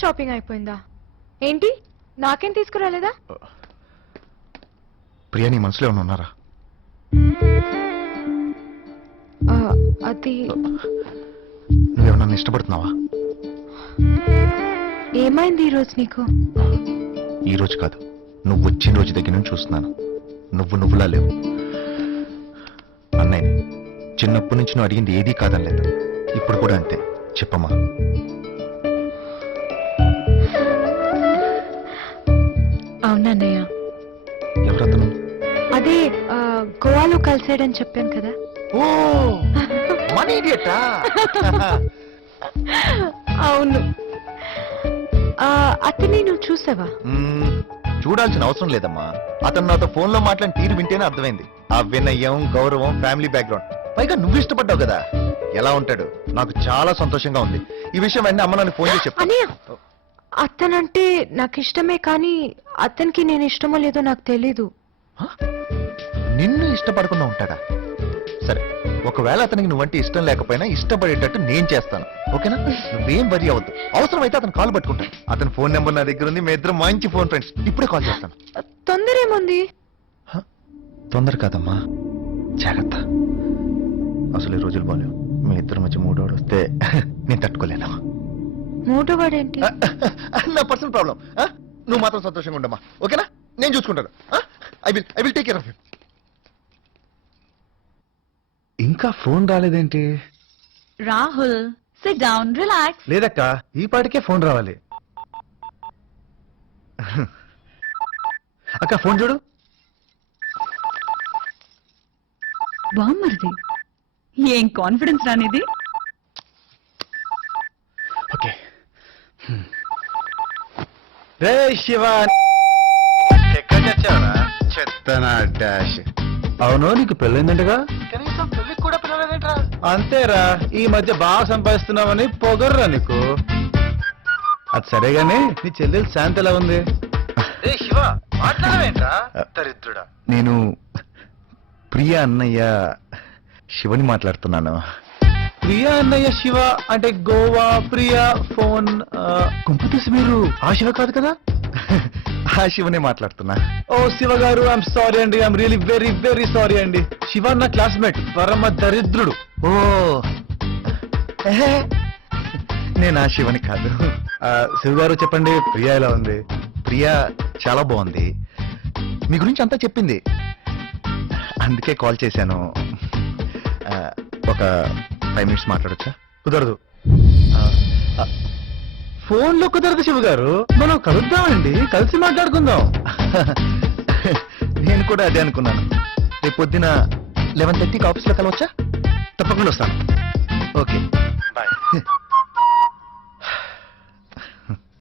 Shopping అయిపోయిందా? ఏంటి నాకేం తీసుకురాలేదా? ప్రియా నీ మనసులో ఏమైనా ఉన్నారా? అది నువ్వేమన్నా నన్ను ఇష్టపడుతున్నావా? ఏమైంది ఈరోజు నీకు? ఈ రోజు కాదు, నువ్వు వచ్చిన రోజు దగ్గర నుంచి చూస్తున్నాను. నువ్వులా లేవు. అన్నయ్య చిన్నప్పటి నుంచి నువ్వు అడిగింది ఏదీ కాదనలేదు. ఇప్పుడు కూడా అంతే. చెప్పమ్మా. అవునన్నయ్య. ఎవరతను? అదే గోవాలో కలిసాడని చెప్పాను కదా. ఓ మనీ ఇడియటా? అవును. అతన్ని నువ్వు చూసావా? చూడాల్సిన అవసరం లేదమ్మా. అతను నాతో ఫోన్ లో మాట్లాడిన తీరు వింటేనే అర్థమైంది. ఆ వినయం, గౌరవం, ఫ్యామిలీ బ్యాక్గ్రౌండ్, పైగా నువ్వు ఇష్టపడ్డావు కదా. ఎలా ఉంటాడు? నాకు చాలా సంతోషంగా ఉంది. ఈ విషయం వెంటనే అమ్మ నన్ను ఫోన్ చేసి చెప్పాను. అతనంటే నాకు ఇష్టమే, కానీ అతనికి నేను ఇష్టమో లేదో నాకు తెలీదు. నిన్ను ఇష్టపడకుండా ఉంటాడా? సరే, ఒకవేళ అతనికి నువ్వంటే ఇష్టం లేకపోయినా ఇష్టపడేటట్టు నేను చేస్తాను. ఓకేనా? నువ్వేం వరి అవ్వద్దు. అవసరమైతే అతను కాల్ పట్టుకుంటాను. అతని ఫోన్ నెంబర్ నా దగ్గర ఉంది. మీ ఇద్దరు మంచి ఫోన్ ఫ్రెండ్స్. ఇప్పుడే కాల్ చేస్తాను. తొందర ఏముంది? తొందర కాదమ్మా, జాగ్రత్త. అసలు ఈ రోజులు బాలేవు. మీ ఇద్దరు మధ్య మూడోడు వస్తే నేను తట్టుకోలేను. మూడోవాడేంటి? నా పర్సనల్ ప్రాబ్లం. నువ్వు మాత్రం సంతోషంగా ఉండమ్మా. ఓకేనా? నేను చూసుకుంటాను. I will take care of you. ఇంకా ఫోన్ రాలేదేంటి? Rahul, sit down, relax. లేదక్క, ఈ పాటికే ఫోన్ రావాలి. అక్క ఫోన్ చూడు. బామ్మర్ది, ఏం కాన్ఫిడెన్స్ రానిది. ఓకే. రే శివ, ఎక్కడ చచ్చావరా? చెత్తనా డాష్. అవును, నీకు పెళ్ళైందంటగా? కనీసం పెళ్ళికి కూడా పిల్లలేదేంట్రా? అంతేరా, ఈ మధ్య బాగా సంపాదిస్తున్నావని పొగర్రా నీకు. అది సరేగాని నీ చెల్లెలు శాంతి ఎలా ఉంది? శివ, మాట్లాడవేంట్రా దరిద్రుడా. నేను ప్రియా అన్నయ్య శివని మాట్లాడుతున్నాను. ప్రియా అన్నయ్య శివ అంటే గోవా ప్రియా ఫోన్. కుంపతీసి మీరు ఆ శివ కాదు కదా? ఆ శివనే మాట్లాడుతున్నా. ఓ శివ గారు, ఐఎమ్ సారీ అండి. I'm really very very sorry అండి. శివ నా క్లాస్మేట్, పరమ దరిద్రుడు. ఓ నేను ఆ శివని కాదు. శివ గారు చెప్పండి, ప్రియా ఎలా ఉంది? ప్రియా చాలా బాగుంది. మీ గురించి అంతా చెప్పింది. అందుకే కాల్ చేశాను. ఒక 5 minutes మాట్లాడొచ్చా? కుదరదు. ఫోన్లో కుదరదు శివ గారు. మనం కలుద్దామండి, కలిసి మాట్లాడుకుందాం. నేను కూడా అదే అనుకున్నాను. రేపు పొద్దున 11:30కి ఆఫీస్లో కలవచ్చా? తప్పకుండా వస్తాను. Okay bye.